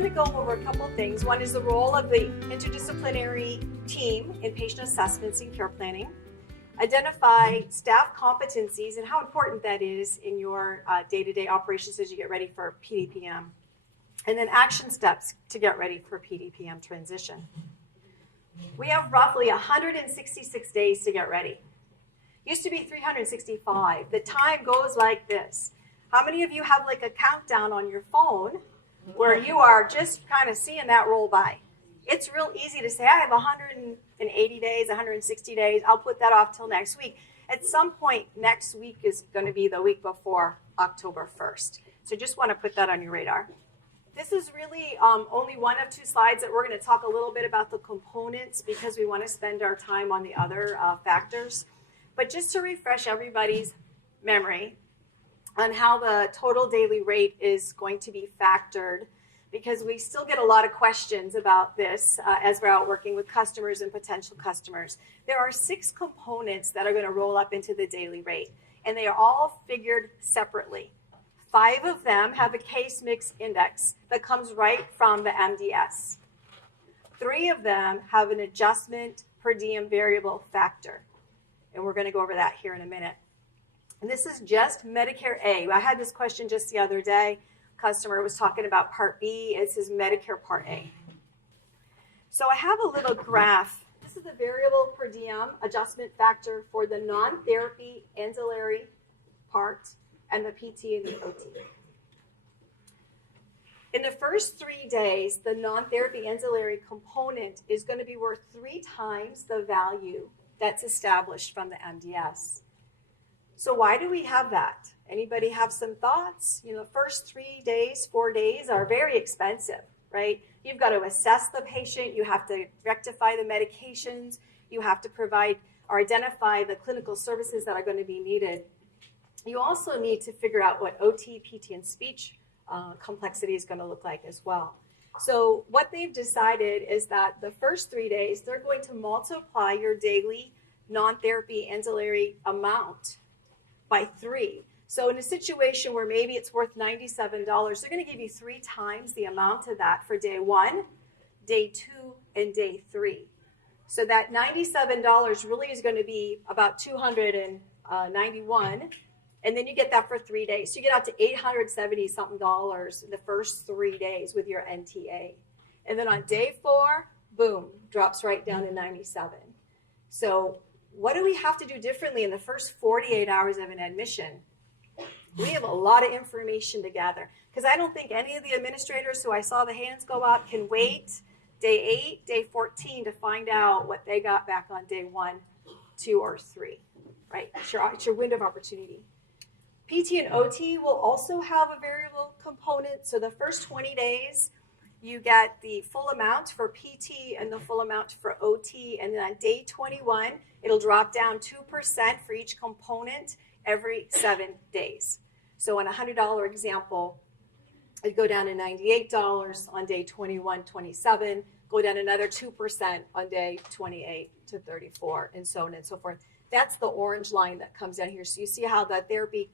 going to go over a couple things. One is the role of the interdisciplinary team in patient assessments and care planning. Identify staff competencies and how important that is in your day-to-day operations as you get ready for PDPM. And then action steps to get ready for PDPM transition. We have roughly 166 days to get ready. Used to be 365. The time goes like this. How many of you have like a countdown on your phone where you are just kind of seeing that roll by? It's real easy to say, I have 180 days, 160 days. I'll put that off till next week. At some point, next week is going to be the week before October 1st. So just want to put that on your radar. This is really only one of two slides that we're going to talk a little bit about the components because we want to spend our time on the other factors. But just to refresh everybody's memory on how the total daily rate is going to be factored, because we still get a lot of questions about this as we're out working with customers and potential customers. There are 6 components that are going to roll up into the daily rate, and they are all figured separately. 5 of them have a case mix index that comes right from the MDS. 3 of them have an adjustment per diem variable factor, and we're going to go over that here in a minute. And this is just Medicare A. I had this question just the other day. Customer was talking about Part B. It says Medicare Part A. So I have a little graph. This is the variable per diem adjustment factor for the non-therapy ancillary part and the PT and the OT. In the first 3 days, the non-therapy ancillary component is going to be worth 3 times the value that's established from the MDS. So why do we have that? Anybody have some thoughts? You know, the first 3 days, 4 days are very expensive, right? You've got to assess the patient. You have to rectify the medications. You have to provide or identify the clinical services that are going to be needed. You also need to figure out what OT, PT, and speech complexity is going to look like as well. So what they've decided is that the first 3 days, they're going to multiply your daily non-therapy ancillary amount by 3. So in a situation where maybe it's worth $97, they're going to give you 3 times the amount of that for day 1, day 2, and day 3. So that $97 really is going to be about $291, and then you get that for 3 days. So you get out to $870-something in the first 3 days with your NTA. And then on day 4, boom, drops right down to 97. So what do we have to do differently in the first 48 hours of an admission? We have a lot of information to gather because I don't think any of the administrators who I saw the hands go up can wait day 8, day 14 to find out what they got back on day 1, 2, or 3, right? It's your window of opportunity. PT and OT will also have a variable component. So the first 20 days, you get the full amount for PT and the full amount for OT. And then on day 21, it'll drop down 2% for each component every 7 days. So on a $100 example, it'd go down to $98 on day 21, 27, go down another 2% on day 28 to 34, and so on and so forth. That's the orange line that comes down here. So you see how the therapy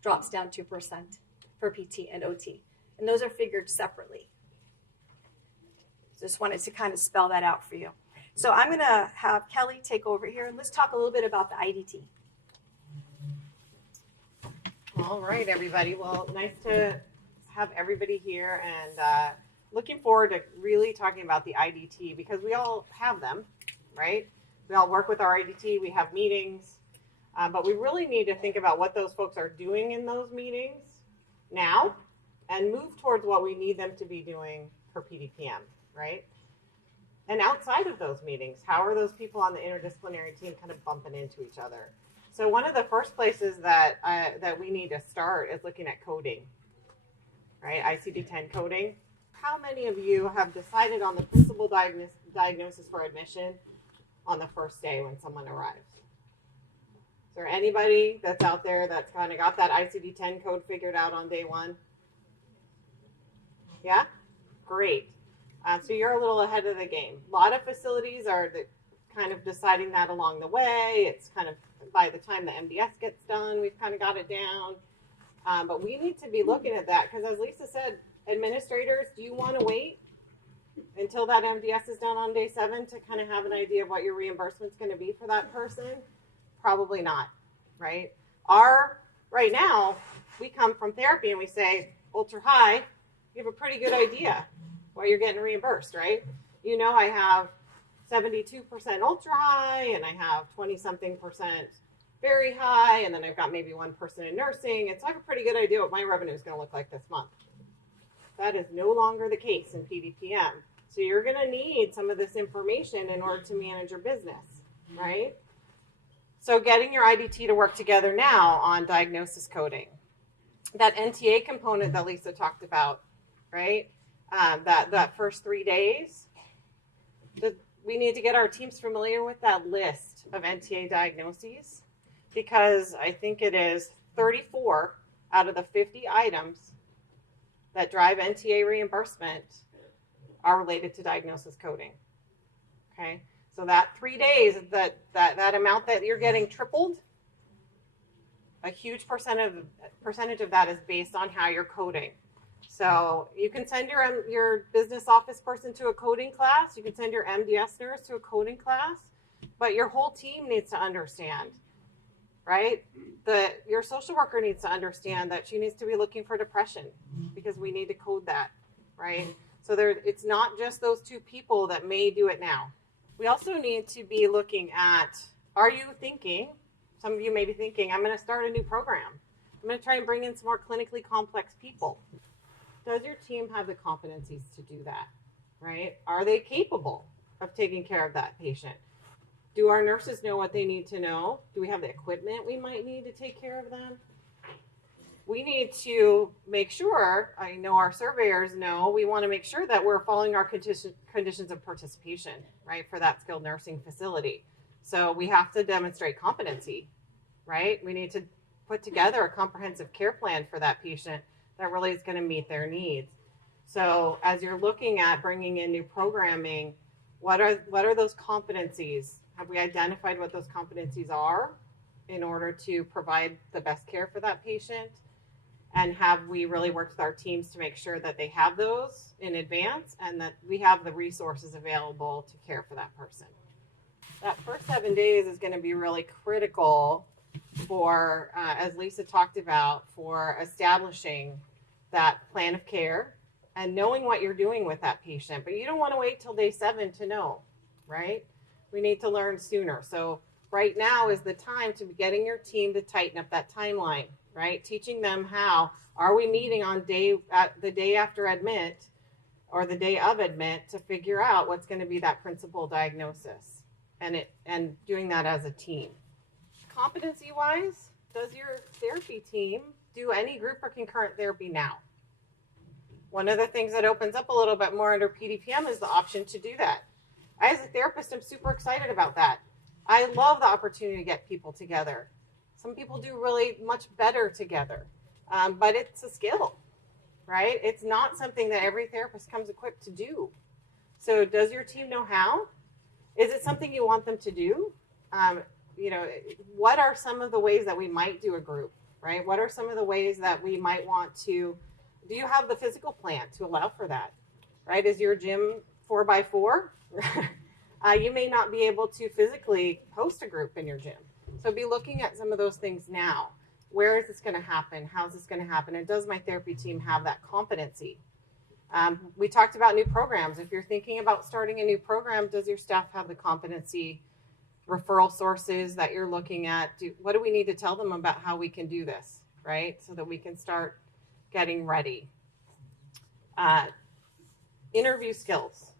drops down 2% for PT and OT. And those are figured separately. Just wanted to kind of spell that out for you. So I'm going to have Kelly take over here, and let's talk a little bit about the IDT. All right, everybody. Well, nice to have everybody here, and looking forward to really talking about the IDT because we all have them, right? We all work with our IDT. We have meetings, but we really need to think about what those folks are doing in those meetings now and move towards what we need them to be doing for PDPM, right? And outside of those meetings, how are those people on the interdisciplinary team kind of bumping into each other? So one of the first places that we need to start is looking at coding, right? ICD-10 coding. How many of you have decided on the principal diagnosis for admission on the first day when someone arrives? Is there anybody that's out there that's kind of got that ICD-10 code figured out on day 1? Yeah? Great. So you're a little ahead of the game. A lot of facilities are kind of deciding that along the way. It's kind of by the time the MDS gets done, we've kind of got it down. But we need to be looking at that because as Lisa said, Administrators, do you want to wait until that MDS is done on day 7 to kind of have an idea of what your reimbursement is going to be for that person? Probably not, right? Right now, we come from therapy and we say, ultra high, you have a pretty good idea what you're getting reimbursed, right? You know, I have 72% ultra high and I have 20-something% very high, and then I've got maybe one person in nursing, and so I have a pretty good idea what my revenue is going to look like this month. That is no longer the case in PDPM. So you're going to need some of this information in order to manage your business, right? So getting your IDT to work together now on diagnosis coding. That NTA component that Lisa talked about, right? That first 3 days, we need to get our teams familiar with that list of NTA diagnoses, because I think it is 34 out of the 50 items that drive NTA reimbursement are related to diagnosis coding. Okay, so that 3 days, that amount that you're getting tripled, a huge percentage of that is based on how you're coding. So you can send your business office person to a coding class, you can send your MDS nurse to a coding class, but your whole team needs to understand, right? Your social worker needs to understand that she needs to be looking for depression, because we need to code that, right? So it's not just those 2 people that may do it now. We also need to be looking at, are you thinking, some of you may be thinking, I'm going to start a new program. I'm going to try and bring in some more clinically complex people. Does your team have the competencies to do that, right? Are they capable of taking care of that patient? Do our nurses know what they need to know? Do we have the equipment we might need to take care of them? We need to make sure, I know our surveyors know, we want to make sure that we're following our conditions of participation, right, for that skilled nursing facility. So we have to demonstrate competency, right? We need to put together a comprehensive care plan for that patient that really is going to meet their needs. So as you're looking at bringing in new programming, what are those competencies? Have we identified what those competencies are in order to provide the best care for that patient? And have we really worked with our teams to make sure that they have those in advance and that we have the resources available to care for that person? That first 7 days is going to be really critical for, as Lisa talked about, for establishing that plan of care and knowing what you're doing with that patient. But you don't want to wait till day 7 to know, right? We need to learn sooner. So right now is the time to be getting your team to tighten up that timeline, right? Teaching them how, are we meeting on the day after admit or the day of admit to figure out what's going to be that principal diagnosis, and doing that as a team. Competency wise, does your therapy team do any group or concurrent therapy now? One of the things that opens up a little bit more under PDPM is the option to do that. I, as a therapist, am super excited about that. I love the opportunity to get people together. Some people do really much better together, but it's a skill, right? It's not something that every therapist comes equipped to do. So does your team know how? Is it something you want them to do? What are some of the ways that we might do a group, right? What are some of the ways that we might want to, do you have the physical plan to allow for that, right? Is your gym 4x4? You may not be able to physically host a group in your gym. So be looking at some of those things now. Where is this going to happen? How is this going to happen? And does my therapy team have that competency? We talked about new programs. If you're thinking about starting a new program, does your staff have the competency, referral sources that you're looking at? What do we need to tell them about how we can do this, right? So that we can start getting ready. Interview skills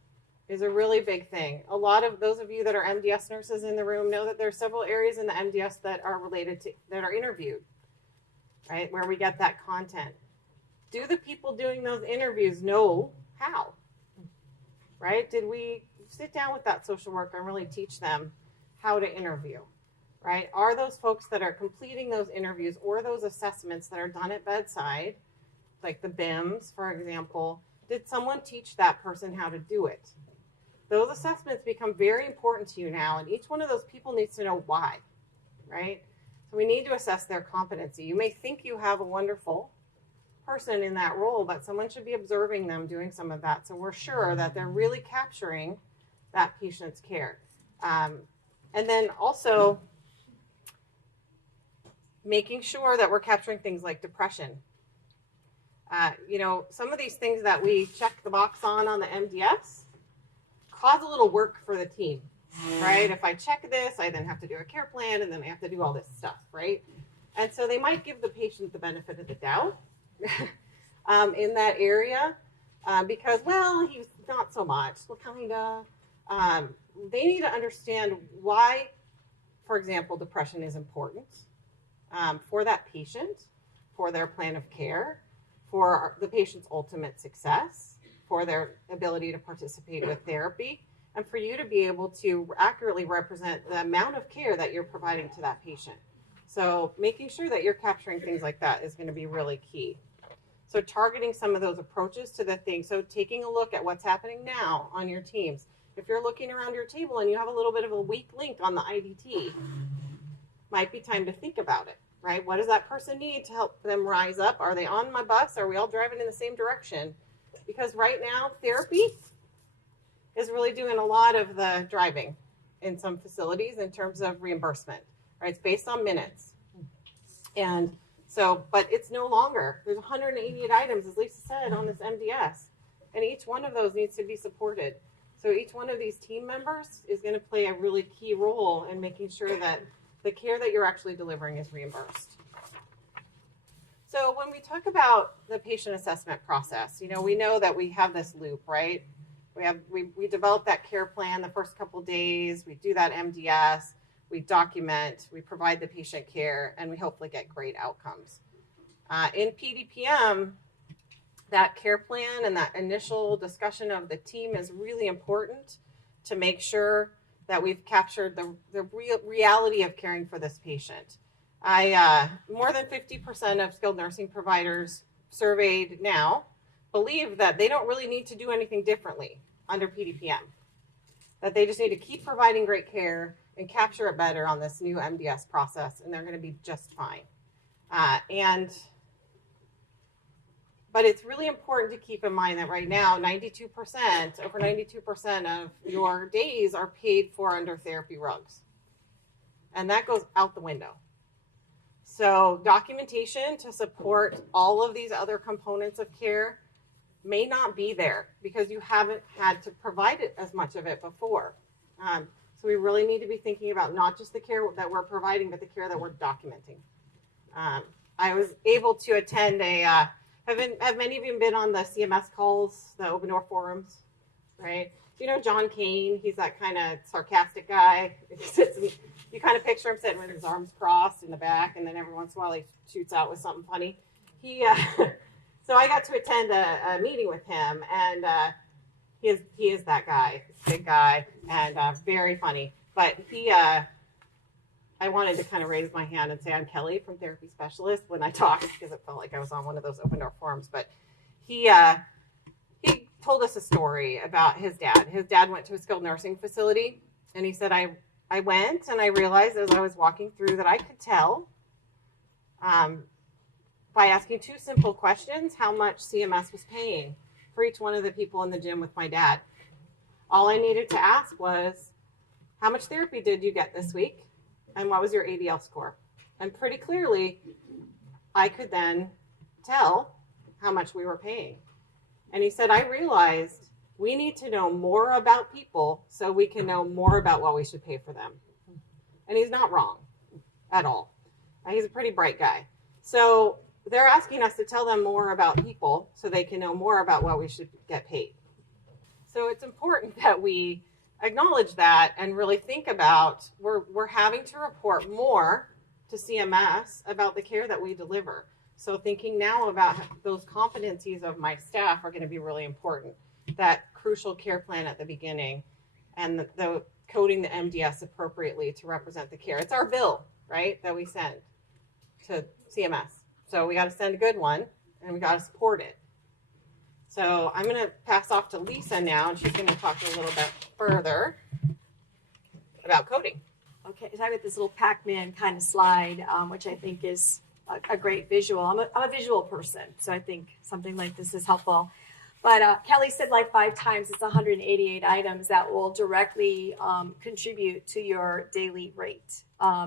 is a really big thing. A lot of those of you that are MDS nurses in the room know that there are several areas in the MDS that are related to, that are interviewed, right? Where we get that content. Do the people doing those interviews know how, right? Did we sit down with that social worker and really teach them how to interview, right? Are those folks that are completing those interviews or those assessments that are done at bedside, like the BIMs, for example, did someone teach that person how to do it? Those assessments become very important to you now, and each one of those people needs to know why, right? So we need to assess their competency. You may think you have a wonderful person in that role, but someone should be observing them doing some of that, so we're sure that they're really capturing that patient's care. And then also making sure that we're capturing things like depression. Some of these things that we check the box on the MDS cause a little work for the team, right? If I check this, I then have to do a care plan, and then I have to do all this stuff, right? And so they might give the patient the benefit of the doubt in that area because, well, he's not so much, well, kind of. They need to understand why, for example, depression is important for that patient, for their plan of care, for the patient's ultimate success, for their ability to participate with therapy, and for you to be able to accurately represent the amount of care that you're providing to that patient. So making sure that you're capturing things like that is going to be really key. So targeting some of those approaches to the thing. So taking a look at what's happening now on your teams. If you're looking around your table and you have a little bit of a weak link on the IDT, might be time to think about it, right? What does that person need to help them rise up? Are they on my bus? Are we all driving in the same direction? Because right now, therapy is really doing a lot of the driving in some facilities in terms of reimbursement, right? It's based on minutes. And so, but it's no longer. There's 188 items, as Lisa said, on this MDS. And each one of those needs to be supported. So each one of these team members is going to play a really key role in making sure that the care that you're actually delivering is reimbursed. So when we talk about the patient assessment process, we know that we have this loop, right? We develop that care plan the first couple days, we do that MDS, we document, we provide the patient care, and we hopefully get great outcomes. In PDPM, that care plan and that initial discussion of the team is really important to make sure that we've captured the reality of caring for this patient. More than 50% of skilled nursing providers surveyed now believe that they don't really need to do anything differently under PDPM, that they just need to keep providing great care and capture it better on this new MDS process, and they're going to be just fine. But it's really important to keep in mind that right now, over 92% of your days are paid for under therapy rugs. And that goes out the window. So documentation to support all of these other components of care may not be there because you haven't had to provide it as much of it before. So we really need to be thinking about not just the care that we're providing, but the care that we're documenting. I was able to attend have many of you been on the CMS calls, the open door forums, right? Do you know John Kane? He's that kind of sarcastic guy. You kind of picture him sitting with his arms crossed in the back, and then every once in a while he shoots out with something funny. So I got to attend a meeting with him, and he is that guy, big guy, and very funny. But I wanted to kind of raise my hand and say I'm Kelly from Therapy Specialist when I talked because it felt like I was on one of those open door forums. But he told us a story about his dad. His dad went to a skilled nursing facility, and he said, I went and I realized as I was walking through that I could tell by asking two simple questions how much CMS was paying for each one of the people in the gym with my dad. All I needed to ask was, how much therapy did you get this week? And what was your ADL score? And pretty clearly, I could then tell how much we were paying. And he said, I realized we need to know more about people so we can know more about what we should pay for them. And he's not wrong at all. He's a pretty bright guy. So they're asking us to tell them more about people so they can know more about what we should get paid. So it's important that we acknowledge that and really think about we're having to report more to CMS about the care that we deliver. So thinking now about those competencies of my staff are going to be really important. That crucial care plan at the beginning and the coding the MDS appropriately to represent the care. It's our bill, right, that we send to CMS. So we got to send a good one and we got to support it. So I'm going to pass off to Lisa now, and she's going to talk a little bit further about coding. Okay, so I got this little Pac-Man kind of slide, which I think is a great visual. I'm a visual person, so I think something like this is helpful. But Kelly said like 5 times, it's 188 items that will directly contribute to your daily rate.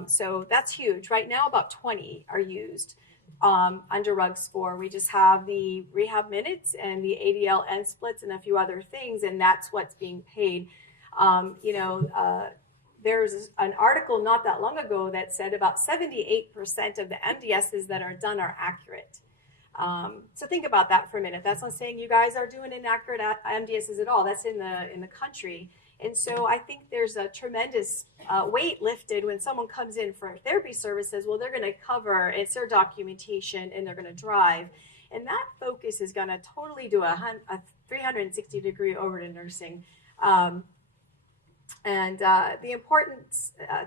So that's huge. Right now, about 20 are used under RUGS 4. We just have the rehab minutes and the ADL end splits and a few other things, and that's what's being paid. There's an article not that long ago that said about 78% of the MDSs that are done are accurate. So think about that for a minute. That's not saying you guys are doing inaccurate MDSs at all. That's in the country. And so I think there's a tremendous weight lifted when someone comes in for therapy services. Well, they're going to cover, it's their documentation, and they're going to drive. And that focus is going to totally do a 360-degree over to nursing. The important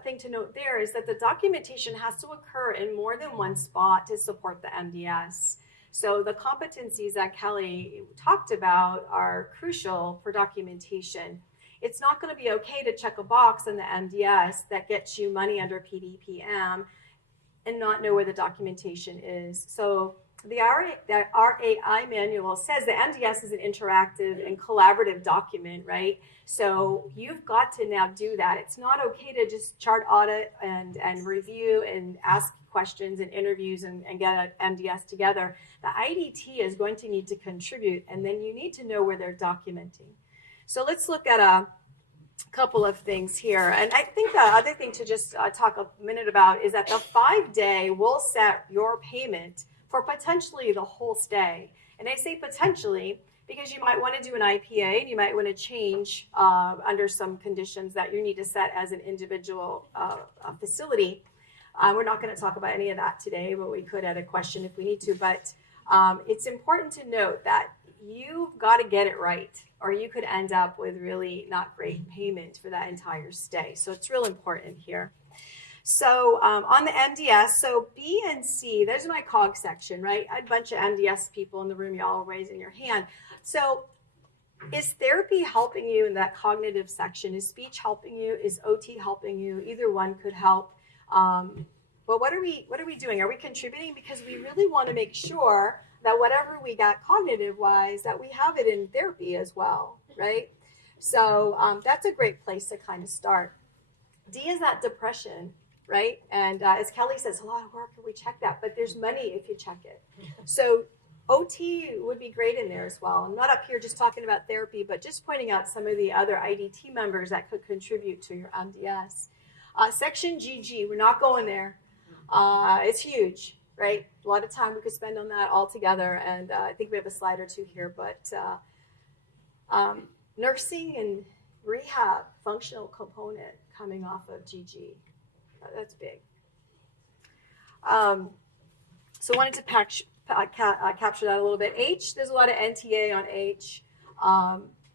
thing to note there is that the documentation has to occur in more than one spot to support the MDS. So the competencies that Kelly talked about are crucial for documentation. It's not going to be okay to check a box on the MDS that gets you money under PDPM and not know where the documentation is. So the RAI manual says the MDS is an interactive and collaborative document, right? So you've got to now do that. It's not okay to just chart audit and review and ask questions and interviews and get an MDS together. The IDT is going to need to contribute, and then you need to know where they're documenting. So let's look at a couple of things here. And I think the other thing to just talk a minute about is that the 5-day will set your payment for potentially the whole stay. And I say potentially because you might want to do an IPA and you might want to change under some conditions that you need to set as an individual facility. We're not going to talk about any of that today, but we could add a question if we need to. But it's important to note that you've got to get it right, or you could end up with really not great payment for that entire stay. So it's real important here. So on the MDS, so B and C, there's my COG section, right? I had a bunch of MDS people in the room, y'all raising your hand. So is therapy helping you in that cognitive section? Is speech helping you? Is OT helping you? Either one could help. But what are we doing? Are we contributing? Because we really want to make sure that whatever we got cognitive-wise, that we have it in therapy as well, right? So that's a great place to kind of start. D is that depression, right? And as Kelly says, a lot of work if we check that, but there's money if you check it. So OT would be great in there as well. I'm not up here just talking about therapy, but just pointing out some of the other IDT members that could contribute to your MDS. Section GG, we're not going there. It's huge, right? A lot of time we could spend on that all together, and I think we have a slide or two here, but nursing and rehab functional component coming off of GG. That's big. So I wanted to capture that a little bit. H, there's a lot of NTA on H.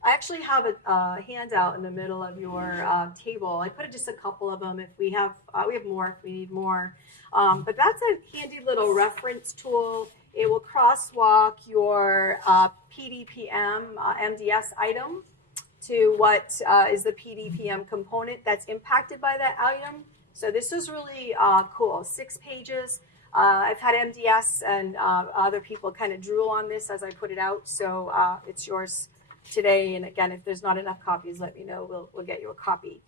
I actually have a handout in the middle of your table. I put just a couple of them. If we have more, if we need more. But that's a handy little reference tool. It will crosswalk your PDPM MDS item to what is the PDPM component that's impacted by that item. So this is really cool. 6 pages. I've had MDS and other people kind of drool on this as I put it out. So it's yours today. And again, if there's not enough copies, let me know. We'll get you a copy.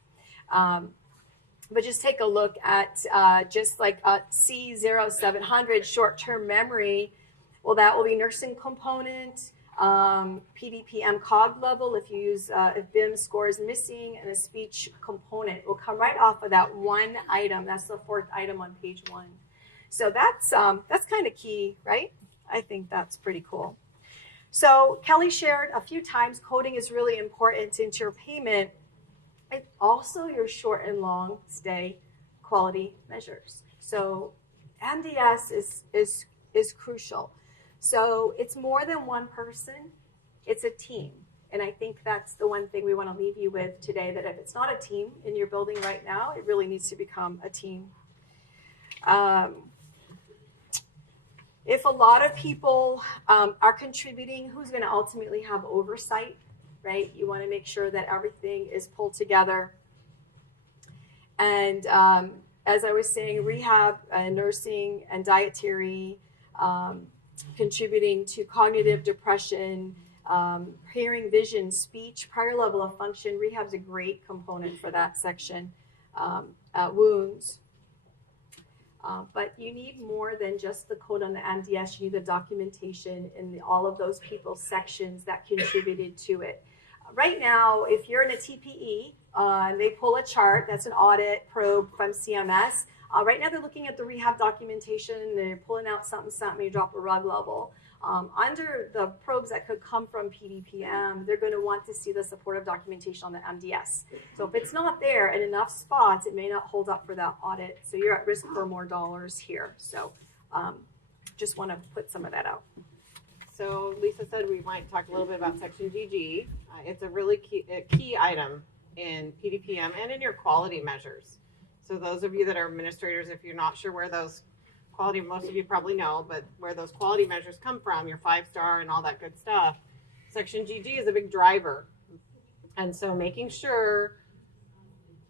But just take a look at just like C0700 short-term memory. Well, that will be nursing component, PDPM COG level if you use if BIM score is missing, and a speech component will come right off of that one item. That's the 4th item on page 1. So that's kind of key, right? I think that's pretty cool. So Kelly shared a few times coding is really important into your payment. And also your short and long stay quality measures. So MDS is crucial. So it's more than one person, it's a team. And I think that's the one thing we want to leave you with today, that if it's not a team in your building right now, it really needs to become a team. If a lot of people are contributing, who's going to ultimately have oversight? Right? You want to make sure that everything is pulled together. And as I was saying, rehab, nursing, and dietary, contributing to cognitive depression, hearing, vision, speech, prior level of function. Rehab's a great component for that section. Wounds. But you need more than just the code on the MDS. You need the documentation in all of those people's sections that contributed to it. Right now, if you're in a TPE, they pull a chart, that's an audit probe from CMS. Right now they're looking at the rehab documentation, they're pulling out something, you drop a rug level. Under the probes that could come from PDPM, they're going to want to see the supportive documentation on the MDS. So if it's not there in enough spots, it may not hold up for that audit. So you're at risk for more dollars here. So just want to put some of that out. So Lisa said we might talk a little bit about Section GG. It's a really key item in PDPM and in your quality measures. So those of you that are administrators, if you're not sure where those quality, most of you probably know, but where those quality measures come from, your 5-star and all that good stuff, Section GG is a big driver. And so making sure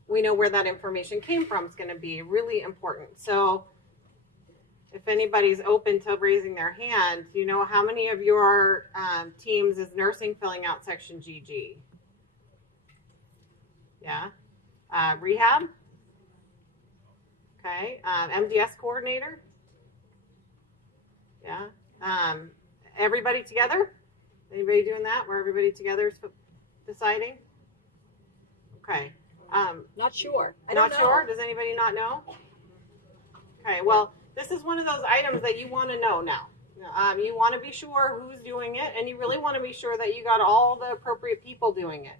we know where that information came from is going to be really important. So if anybody's open to raising their hand, you know how many of your teams is nursing filling out Section GG? Yeah. Rehab? Okay. MDS coordinator? Yeah. Everybody together? Anybody doing that where everybody together is deciding? Okay. Not sure. Not sure? Does anybody not know? Okay. Well, this is one of those items that you want to know now. You want to be sure who's doing it, and you really want to be sure that you got all the appropriate people doing it,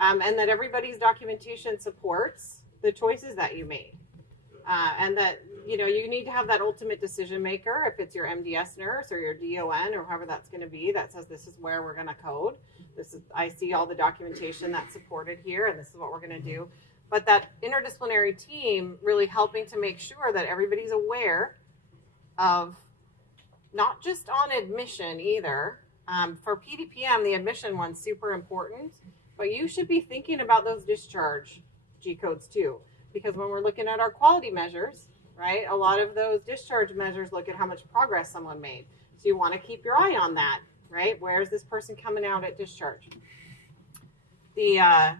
and that everybody's documentation supports the choices that you made, and that you need to have that ultimate decision maker. If it's your MDS nurse or your DON or however that's going to be, that says this is where we're going to code. I see all the documentation that's supported here, and this is what we're going to do. But that interdisciplinary team really helping to make sure that everybody's aware of, not just on admission either. For PDPM, the admission one's super important, but you should be thinking about those discharge G codes too. Because when we're looking at our quality measures, right, a lot of those discharge measures look at how much progress someone made. So you want to keep your eye on that, right? Where is this person coming out at discharge? The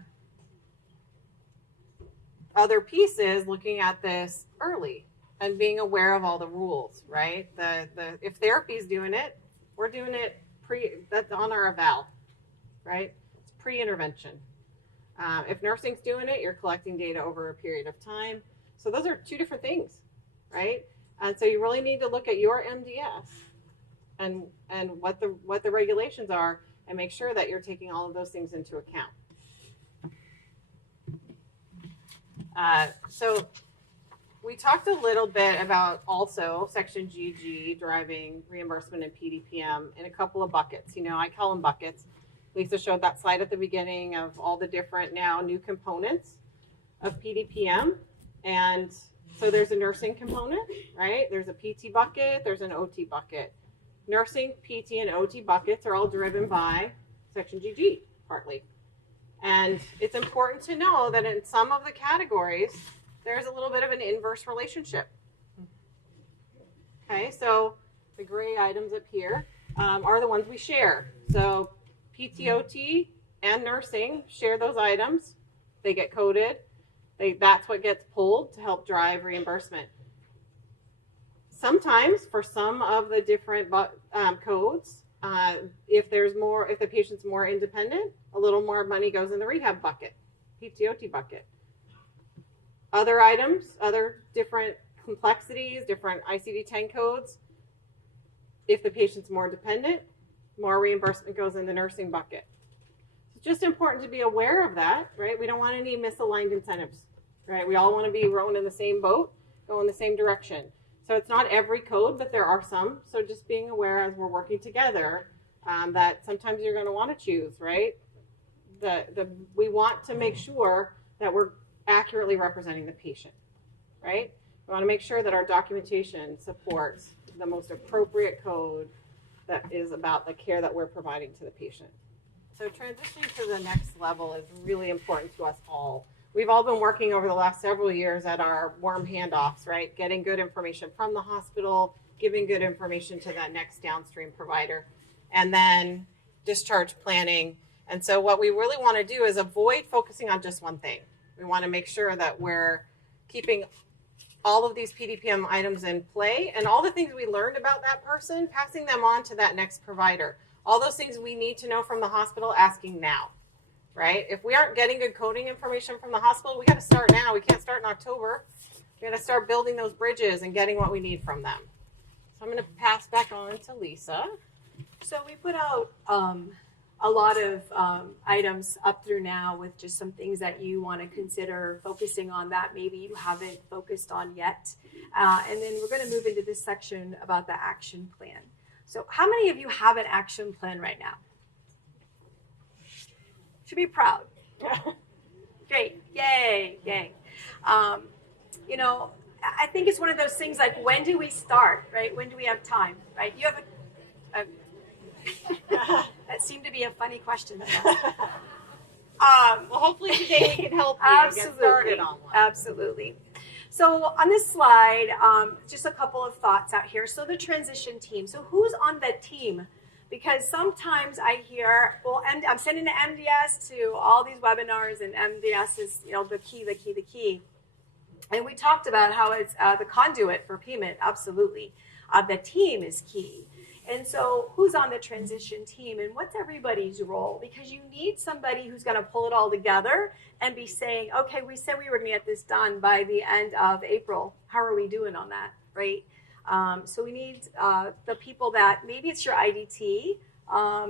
other piece is looking at this early and being aware of all the rules, right? If therapy's doing it, we're doing it that's on our eval, right? It's pre-intervention. If nursing's doing it, you're collecting data over a period of time. So those are two different things, right? And so you really need to look at your MDS and what the regulations are, and make sure that you're taking all of those things into account. So we talked a little bit about also Section GG driving reimbursement and PDPM in a couple of buckets. I call them buckets. Lisa showed that slide at the beginning of all the different now new components of PDPM. And so there's a nursing component, right? There's a PT bucket, there's an OT bucket. Nursing, PT, and OT buckets are all driven by Section GG, partly. And it's important to know that in some of the categories, there's a little bit of an inverse relationship. Okay, so the gray items up here are the ones we share. So PTOT and nursing share those items. They get coded. That's what gets pulled to help drive reimbursement. Sometimes for some of the different codes, if the patient's more independent, a little more money goes in the rehab bucket, PTOT bucket. Other items, other different complexities, different ICD-10 codes, if the patient's more dependent, more reimbursement goes in the nursing bucket. It's just important to be aware of that, right? We don't want any misaligned incentives, right? We all want to be rowing in the same boat, go in the same direction. So it's not every code, but there are some. So just being aware as we're working together that sometimes you're going to want to choose, right? We want to make sure that we're accurately representing the patient, right? We want to make sure that our documentation supports the most appropriate code that is about the care that we're providing to the patient. So transitioning to the next level is really important to us all. we've all been working over the last several years at our warm handoffs, right? Getting good information from the hospital, giving good information to that next downstream provider, and then discharge planning. And so what we really want to do is avoid focusing on just one thing. We want to make sure that we're keeping all of these PDPM items in play, and all the things we learned about that person, passing them on to that next provider. All those things we need to know from the hospital, asking now, right? If we aren't getting good coding information from the hospital, we got to start now. We can't start in October. We got to start building those bridges and getting what we need from them. So I'm going to pass back on to Lisa. So we put out a lot of items up through now with just some things that you want to consider focusing on that maybe you haven't focused on yet. And then we're going to move into this section about the action plan. So how many of you have an action plan right now? Should be proud. Great. Yay. Yay. You know, I think it's one of those things like, when do we start, right? When do we have time, right? You have a that seemed to be a funny question. Well, hopefully today we can help you get started on one. Absolutely. So on this slide, just a couple of thoughts out here. So the transition team. So who's on the team? Because sometimes I hear, well, I'm sending the MDS to all these webinars, and MDS is, you know, the key. And we talked about how it's the conduit for payment. Absolutely. The team is key. And so who's on the transition team, and what's everybody's role? Because you need somebody who's going to pull it all together and be saying, okay, we said we were going to get this done by the end of April. How are we doing on that, right? So we need the people that, maybe it's your IDT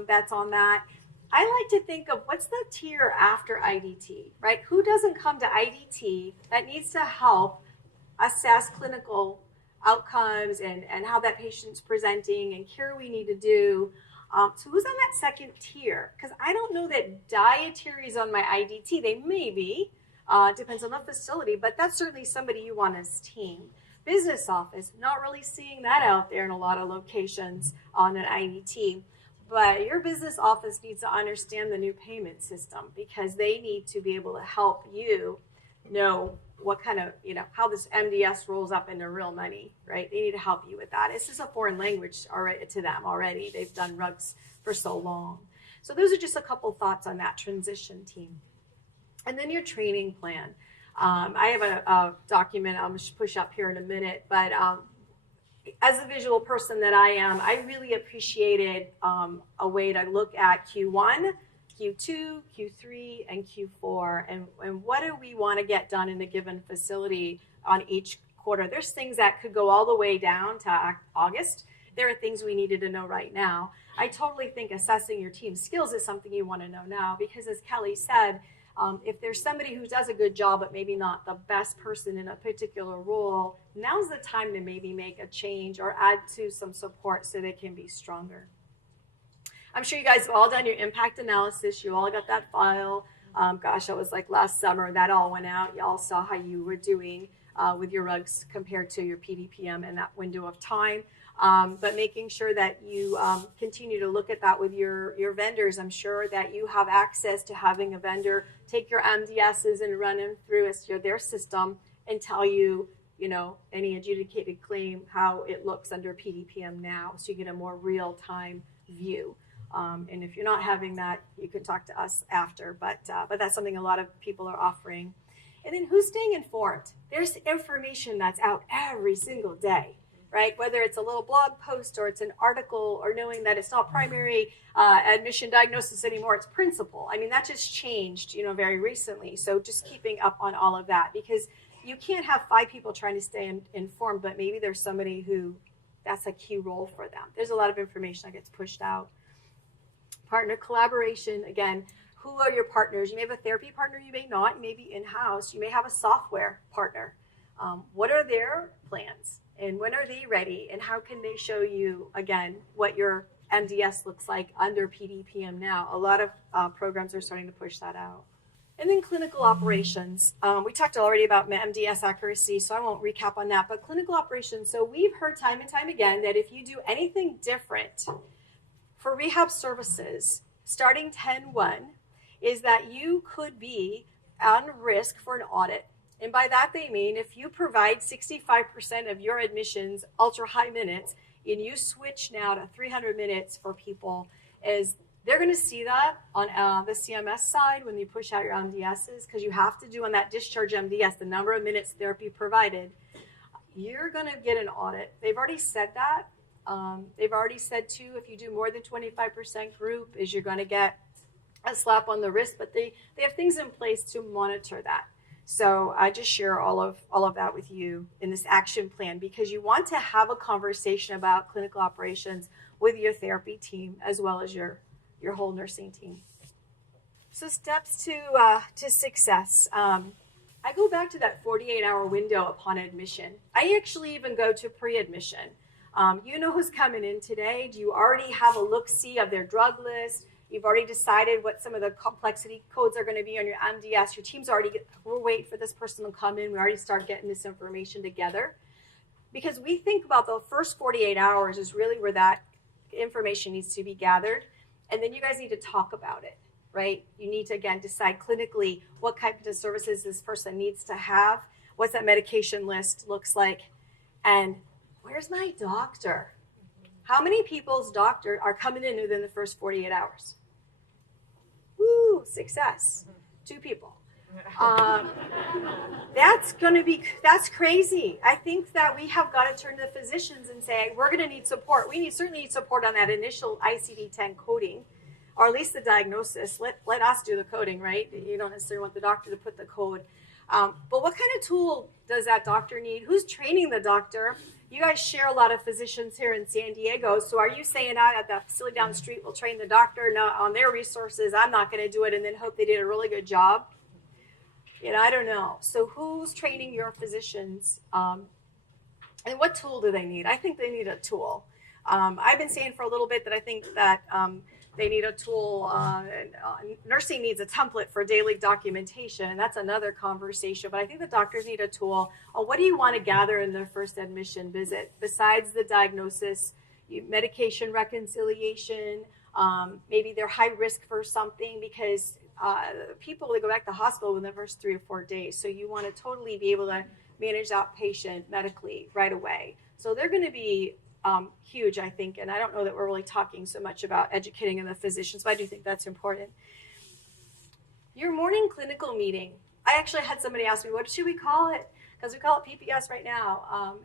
that's on that. I like to think of what's the tier after IDT, right? Who doesn't come to IDT that needs to help assess clinical outcomes and how that patient's presenting and care we need to do. So who's on that second tier? Because I don't know that dietary is on my IDT. They may be, depends on the facility, but that's certainly somebody you want as team. Business office, not really seeing that out there in a lot of locations on an IDT. But your business office needs to understand the new payment system, because they need to be able to help you know what kind of, you know, how this MDS rolls up into real money, right? They need to help you with that. This is a foreign language already to them already. They've done rugs for so long. So those are just a couple thoughts on that transition team. And then your training plan. I have a document I'll push up here in a minute, but as a visual person that I am, I really appreciated a way to look at Q1, Q2, Q3, and Q4, and what do we want to get done in a given facility on each quarter. There's things that could go all the way down to August. There are things we needed to know right now. I totally think assessing your team skills is something you want to know now, because as Kelly said, if there's somebody who does a good job but maybe not the best person in a particular role, now's the time to maybe make a change or add to some support so they can be stronger. I'm sure you guys have all done your impact analysis. You all got that file. Gosh, that was like last summer. That all went out. You all saw how you were doing with your rugs compared to your PDPM in that window of time. But making sure that you continue to look at that with your vendors. I'm sure that you have access to having a vendor take your MDSs and run them through their system and tell you, you know, any adjudicated claim, how it looks under PDPM now, so you get a more real-time view. And if you're not having that, you can talk to us after, but that's something a lot of people are offering. And then who's staying informed? There's information that's out every single day, right? Whether it's a little blog post or it's an article, or knowing that it's not primary admission diagnosis anymore, it's principal. I mean, that just changed, you know, very recently. So just keeping up on all of that, because you can't have 5 people trying to stay informed, but maybe there's somebody who that's a key role for them. There's a lot of information that gets pushed out. Partner collaboration, again, who are your partners? You may have a therapy partner, you may not. You may be in-house. You may have a software partner. What are their plans? And when are they ready? And how can they show you, again, what your MDS looks like under PDPM now? A lot of programs are starting to push that out. And then clinical operations. We talked already about MDS accuracy, so I won't recap on that. But clinical operations, so we've heard time and time again that if you do anything different for rehab services, starting 10/1, is that you could be on risk for an audit. And by that they mean if you provide 65% of your admissions ultra high minutes and you switch now to 300 minutes for people, is they're going to see that on the CMS side when you push out your MDSs, because you have to do on that discharge MDS the number of minutes therapy provided. You're going to get an audit. They've already said that. They've already said too, if you do more than 25% group, is you're going to get a slap on the wrist, but they have things in place to monitor that. So I just share all of that with you in this action plan, because you want to have a conversation about clinical operations with your therapy team as well as your whole nursing team. So steps to success. I go back to that 48-hour window upon admission. I actually even go to pre-admission. You know who's coming in today. Do you already have a look-see of their drug list? You've already decided what some of the complexity codes are going to be on your MDS. Your team's already, we're waiting for this person to come in. We already start getting this information together. Because we think about the first 48 hours is really where that information needs to be gathered. And then you guys need to talk about it, right? You need to, again, decide clinically what kind of services this person needs to have, what's that medication list looks like, and where's my doctor? How many people's doctor are coming in within the first 48 hours? Woo, success. 2 people. That's crazy. I think that we have got to turn to the physicians and say, we're going to need support. We certainly need support on that initial ICD-10 coding, or at least the diagnosis. Let us do the coding, right? You don't necessarily want the doctor to put the code. But what kind of tool does that doctor need? Who's training the doctor? You guys share a lot of physicians here in San Diego. So are you saying out at the facility down the street will train the doctor on their resources? I'm not going to do it and then hope they did a really good job. I don't know. So who's training your physicians? And what tool do they need? I think they need a tool. I've been saying for a little bit that I think that they need a tool. Nursing needs a template for daily documentation. That's another conversation. But I think the doctors need a tool. What do you want to gather in their first admission visit? Besides the diagnosis, medication reconciliation, maybe they're high risk for something because people, they go back to the hospital within the first 3 or 4 days. So you want to totally be able to manage that patient medically right away. So they're going to be huge, I think, and I don't know that we're really talking so much about educating the physicians, but I do think that's important. Your morning clinical meeting. I actually had somebody ask me, what should we call it? Because we call it PPS right now.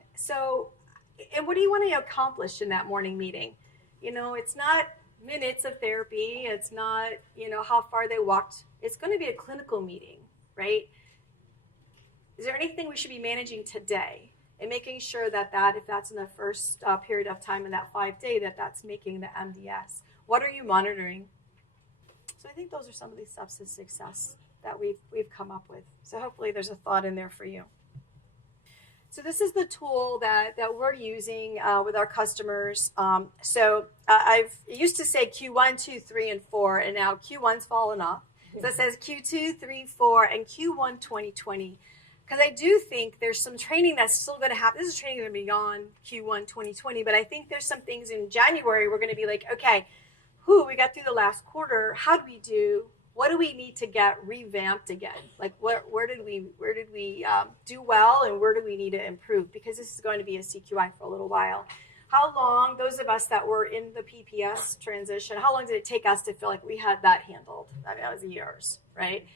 And what do you want to accomplish in that morning meeting? It's not minutes of therapy. It's not, how far they walked. It's going to be a clinical meeting, right? Is there anything we should be managing today? And making sure that if that's in the first period of time in that 5-day, that's making the MDS. What are you monitoring? So I think those are some of the steps of success that we've come up with. So hopefully there's a thought in there for you. So this is the tool that we're using with our customers. It used to say Q1, 2, 3, and 4, and now Q1's fallen off. So it says Q2, 3, 4, and Q1 2020. Because I do think there's some training that's still going to happen. This is training going to be beyond Q1 2020, but I think there's some things in January we're going to be like, okay, we got through the last quarter. How do we do? What do we need to get revamped again? Like where did we do well, and where do we need to improve? Because this is going to be a CQI for a little while. How long, those of us that were in the PPS transition, how long did it take us to feel like we had that handled? I mean, that was years, right?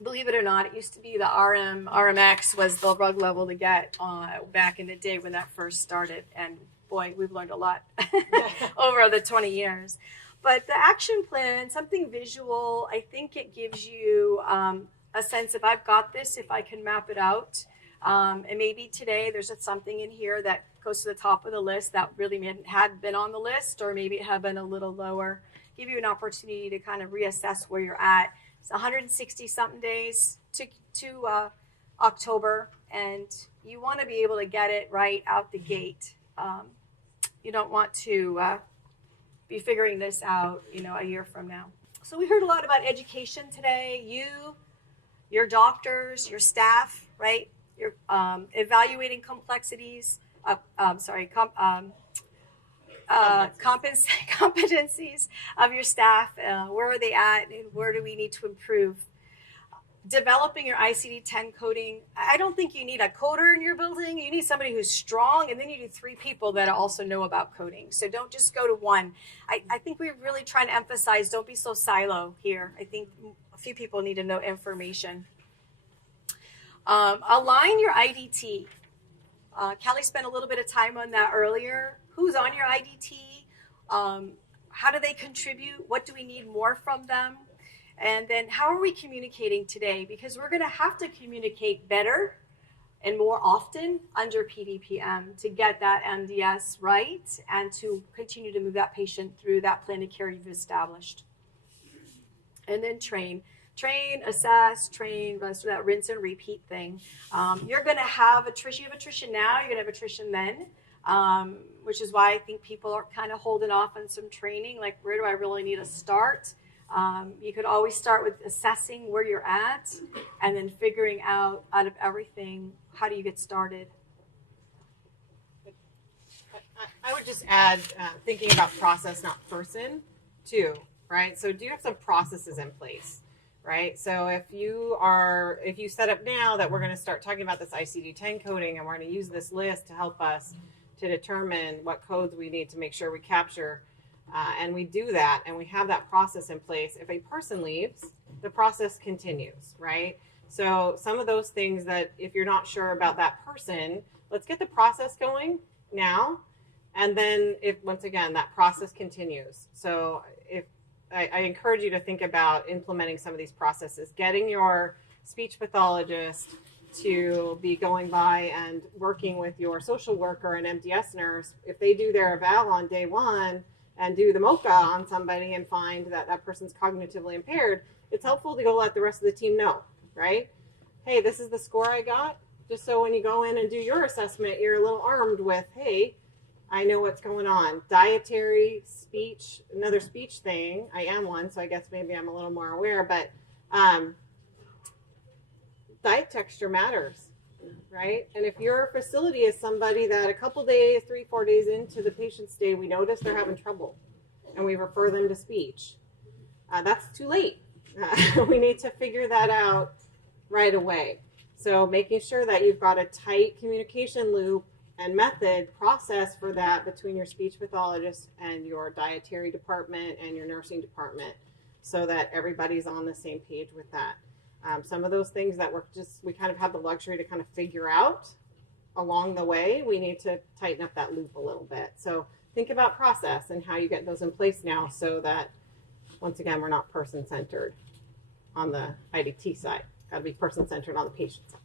Believe it or not, it used to be the RMX was the rug level to get back in the day when that first started. And boy, we've learned a lot over the 20 years. But the action plan, something visual, I think it gives you a sense of I've got this, if I can map it out. And maybe today there's something in here that goes to the top of the list that really had been on the list, or maybe it had been a little lower. Give you an opportunity to kind of reassess where you're at. It's 160-something days to October, and you want to be able to get it right out the gate. You don't want to be figuring this out, a year from now. So we heard a lot about education today. Your doctors, your staff, right? You're evaluating complexities. Competencies of your staff. Where are they at, and where do we need to improve? developing your ICD-10 coding. I don't think you need a coder in your building. You need somebody who's strong, and then you need 3 people that also know about coding. So don't just go to one. I think we're really trying to emphasize, don't be so silo here. I think a few people need to know information. Align your IDT. Kelly spent a little bit of time on that earlier. Who's on your IDT? How do they contribute? What do we need more from them? And then how are we communicating today? Because we're going to have to communicate better and more often under PDPM to get that MDS right and to continue to move that patient through that plan of care you've established. And then train, assess, train, rest of that rinse and repeat thing. You're going to have attrition. You have attrition now, you're going to have attrition then, which is why I think people are kind of holding off on some training, like where do I really need to start? You could always start with assessing where you're at and then figuring out of everything, how do you get started? I would just add thinking about process, not person, too, right? So do you have some processes in place, right? So if you set up now that we're going to start talking about this ICD-10 coding and we're going to use this list to help us to determine what codes we need to make sure we capture, and we do that and we have that process in place. If a person leaves, the process continues, right? So some of those things that if you're not sure about that person, let's get the process going now. And then if once again, that process continues. So if I encourage you to think about implementing some of these processes, getting your speech pathologist to be going by and working with your social worker and MDS nurse. If they do their eval on day 1 and do the MOCA on somebody and find that that person's cognitively impaired, it's helpful to go let the rest of the team know, right? Hey, this is the score I got. Just so when you go in and do your assessment, you're a little armed with, hey, I know what's going on. Dietary, speech, another speech thing. I am one, so I guess maybe I'm a little more aware, but diet texture matters, right? And if your facility is somebody that a couple days, 3-4 days into the patient's stay, we notice they're having trouble and we refer them to speech, that's too late. We need to figure that out right away. So making sure that you've got a tight communication loop and method process for that between your speech pathologist and your dietary department and your nursing department so that everybody's on the same page with that. Some of those things that we kind of have the luxury to kind of figure out along the way, we need to tighten up that loop a little bit. So think about process and how you get those in place now so that, once again, we're not person-centered on the IDT side. Got to be person-centered on the patient side.